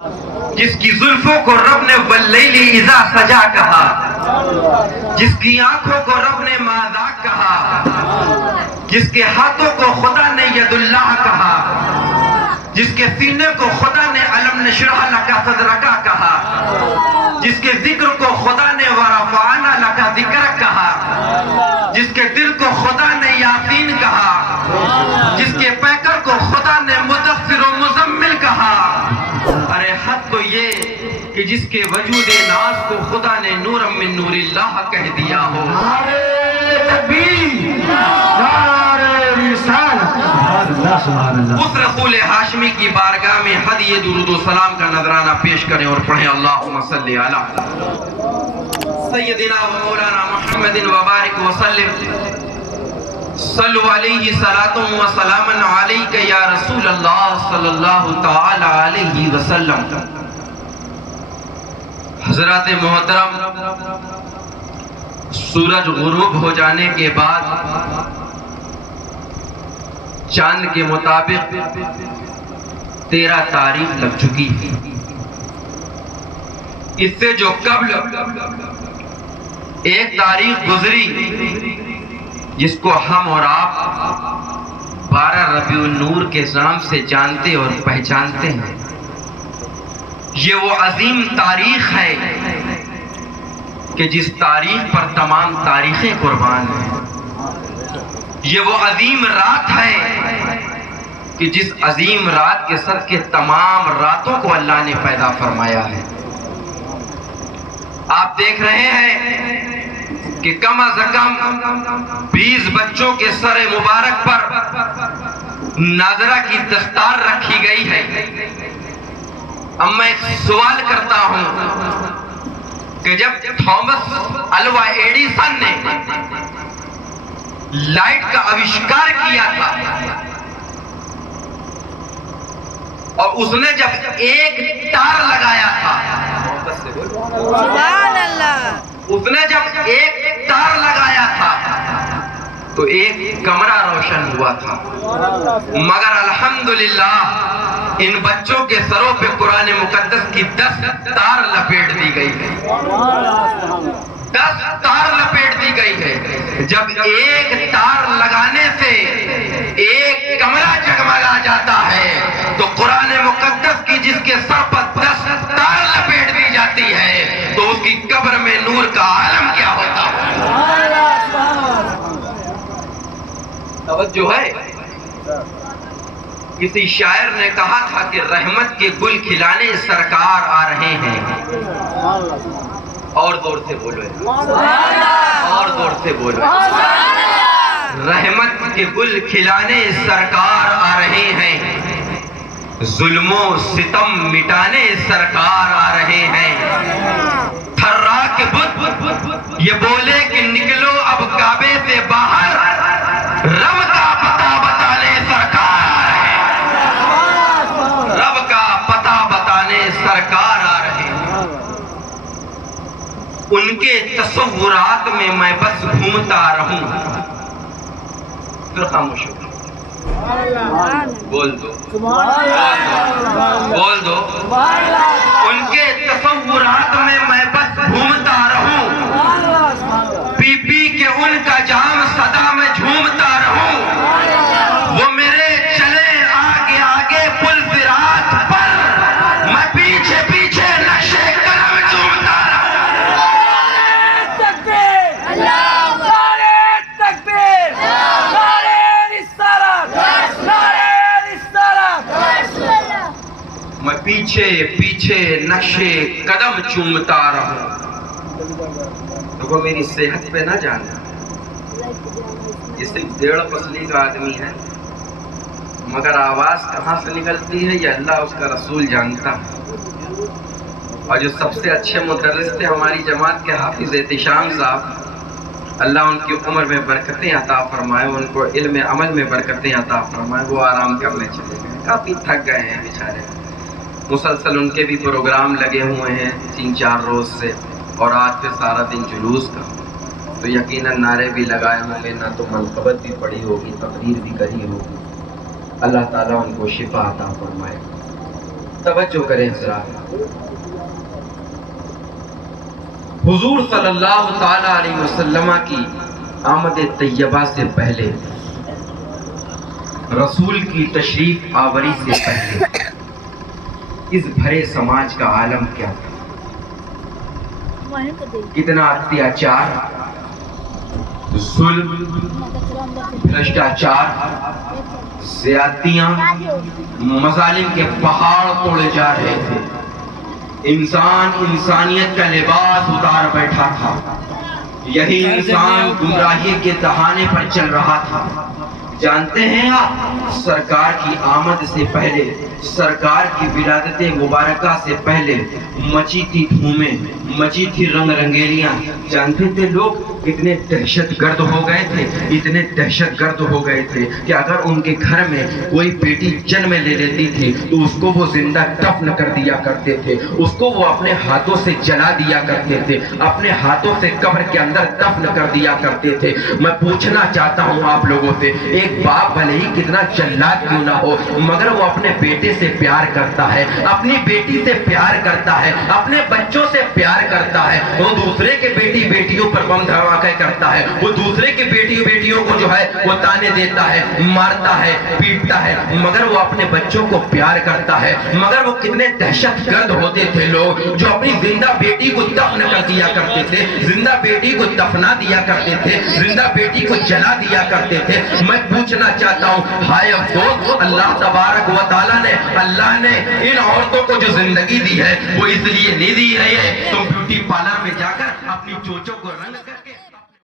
جس کی زلفوں کو رب نے واللیل اذا سجا کہا، جس کی آنکھوں کو رب نے ماذاق کہا، جس کے ہاتھوں کو خدا نے ید اللہ کہا، جس کے سینے کو خدا نے علم نشرح لک صدرک کہا، جس کے ذکر کو خدا نے ورفعنا لک ذکرک کہا، جس کے دل کو خدا نے یاسین کہا، جس کے پیکر کو خدا نے مدثر و مزمل کہا، ارے حد تو یہ کہ جس کے وجود ناز کو خدا نے نورا من نور اللہ کہہ دیا ہو۔ اس رسول ہاشمی کی بارگاہ میں ہدیہ درود و سلام کا نذرانہ پیش کریں اور پڑھیں اللہم صلی علی سیدنا و مولانا محمد وبارک وسلم صلو علیہ صلاۃ و سلام علیک یا رسول اللہ صلی اللہ تعالی علیہ وسلم۔ حضرات محترم، سورج غروب ہو جانے کے بعد چاند کے مطابق 13 تاریخ لگ چکی ہے۔ اس سے جو قبل ایک تاریخ گزری جس کو ہم اور آپ 12 ربیع النور کے نام سے جانتے اور پہچانتے ہیں، یہ وہ عظیم تاریخ ہے کہ جس تاریخ پر تمام تاریخیں قربان ہیں۔ یہ وہ عظیم رات ہے کہ جس عظیم رات کے صدقے تمام راتوں کو اللہ نے پیدا فرمایا ہے۔ آپ دیکھ رہے ہیں کہ کم از کم 20 بچوں کے سر مبارک پر ناظرہ کی دستار رکھی گئی ہے۔ اب میں ایک سوال کرتا ہوں کہ جب تھامس الوا ایڈیسن نے لائٹ کا آوشکار کیا تھا اور اس نے جب ایک تار لگایا تھا، سبحان اللہ، اس نے جب ایک تار لگایا تھا تو ایک کمرہ روشن ہوا تھا، مگر الحمدللہ ان بچوں کے سروں پہ قرآن مقدس کی 10 تار لپیٹ دی گئی ہے۔ 10 تار لپیٹ دی گئی ہے۔ جب ایک تار لگانے سے ایک کمرہ جگمگا جاتا ہے تو قرآن مقدس کی جس کے سر پر 10 تار لپیٹ دی جاتی ہے تو اس کی قبر میں نور کا عالم کیا ہوتا ہے۔ توجہ ہے؟ کسی شاعر نے کہا تھا کہ رحمت کے گل کھلانے سرکار آ رہے ہیں۔ اور دور سے بولو، اور دور سے بولو، رحمت کے گل کھلانے سرکار آ رہے ہیں، ظلم و ستم مٹانے سرکار آ رہے ہیں۔ تھرا کے بت یہ بولے کہ نکلو اب کعبے سے باہر، رب کا پتہ بتانے سرکار آ رہے ہیں، رب کا پتہ بتانے سرکار آ رہے ہیں۔ ان کے تصورات میں میں بس گھومتا رہوں، پھر خاموش ہو بول دو، بول دو، ان کے تصورات میں میں بس گھومتا رہوں، پی پی کے ان کا جام صدا میں جھومتا رہوں، وہ میرے چلے آگے آگے پل صراط پر، میں پیچھے پیچھے نقشے قدم چومتا رہوں۔ میں پیچھے پیچھے نقشے قدم چومتا رہوں۔ لوگوں میری صحت پہ نہ جانا، یہ صرف 1.5 فصلی کا آدمی ہے، مگر آواز کہاں سے نکلتی ہے یہ اللہ اس کا رسول جانتا ہے۔ اور جو سب سے اچھے مدرس تھے ہماری جماعت کے حافظ احتشام صاحب، اللہ ان کی عمر میں برکتیں عطا فرمائے، ان کو علم عمل میں برکتیں عطا فرمائے، وہ آرام کرنے چلے گئے، کافی تھک گئے ہیں بیچارے۔ مسلسل ان کے بھی پروگرام لگے ہوئے ہیں 3-4 روز سے، اور آج پہ سارا دن جلوس کا، تو یقیناً نعرے بھی لگائے ہوں گے، نہ تو منقبت بھی پڑھی ہوگی، تقریر بھی کری ہوگی۔ اللہ تعالیٰ ان کو شفا عطا فرمائے۔ توجہ کریں ذرا. حضور صلی اللہ تعالی علیہ وسلم کی آمد طیبہ سے پہلے، رسول کی تشریف آوری سے پہلے اس بھرے سماج کا عالم کیا تھا؟ کتنا اتیاچار، ظلم، بھرشٹاچار، زیادتیاں، مظالم کے پہاڑ توڑے جا رہے تھے. انسان انسانیت کا لباس اتار بیٹھا تھا. یہی انسان گمراہی کے دہانے پر چل رہا تھا. جانتے ہیں آپ، سرکار کی آمد سے پہلے، سرکار کی ولادت مبارکہ سے پہلے مچی تھی دھومیں، مچی تھی رنگ رنگیلیاں. جانتے تھے لوگ اتنے دہشت گرد ہو گئے تھے، اتنے دہشت گرد ہو گئے تھے کہ اگر ان کے گھر میں کوئی بیٹی جنم لے لیتی تھی تو اس کو وہ زندہ دفن کر دیا کرتے تھے، اس کو وہ اپنے ہاتھوں سے جلا دیا کرتے تھے، اپنے ہاتھوں سے قبر کے اندر دفن کر دیا کرتے تھے. میں پوچھنا چاہتا ہوں آپ لوگوں سے، ایک باپ بھلے ہی کتنا جلاد کیوں نہ ہو، مگر وہ اپنے بیٹے سے پیار کرتا ہے، اپنی بیٹی سے پیار کرتا ہے، اپنے بچوں سے پیار کرتا ہے. وہ دوسرے کے بیٹیوں پر بم دھماکے کرتا ہے، وہ دوسرے کے بیٹیوں کو جو ہے وہ تانے دیتا ہے، مارتا ہے، پیٹتا ہے، مگر وہ اپنے بچوں کو پیار کرتا ہے. مگر وہ کتنے دہشت گرد ہوتے تھے لوگ جو اپنی زندہ بیٹی کو دفن کر دیا کرتے تھے، زندہ بیٹی کو دفنا دیا کرتے تھے، زندہ بیٹی کو جلا دیا کرتے تھے. میں پوچھنا چاہتا ہوں، ہائے افسوس، اللہ تبارک و تعالیٰ نے، اللہ نے ان عورتوں کو جو زندگی دی ہے وہ اس لیے نہیں دی ہے تم بیوٹی پارلر میں جا کر اپنی چوچوں کو رنگ کر